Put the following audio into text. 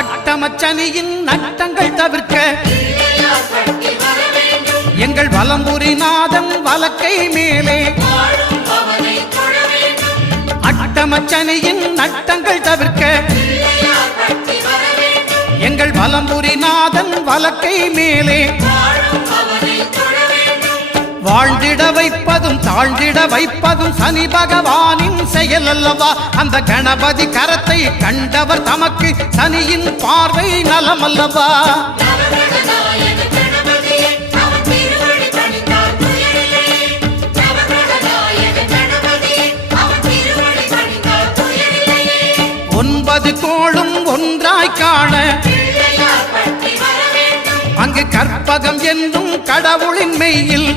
அட்டமச்சனியின் நட்டங்கள் தவிர்க்க எங்கள் வலம்புரிநாதன் வலக்கை மேலே அட்டமச்சனியின் நட்டங்கள் தவிர்க்க எங்கள் வலம்புரிநாதன் வலக்கை மேலே வாழ்ந்திட வைப்பதும் தாழ்ந்திட வைப்பதும் சனி பகவானின் செயல் அல்லவா அந்த கணபதி கரத்தை கண்டவர் தமக்கு சனியின் பார்வை நலம் அல்லவா ஒன்பது கோளும் ஒன்றாய் காண அங்கு கற்பகம் என்னும் கடவுளின் மெய்யில்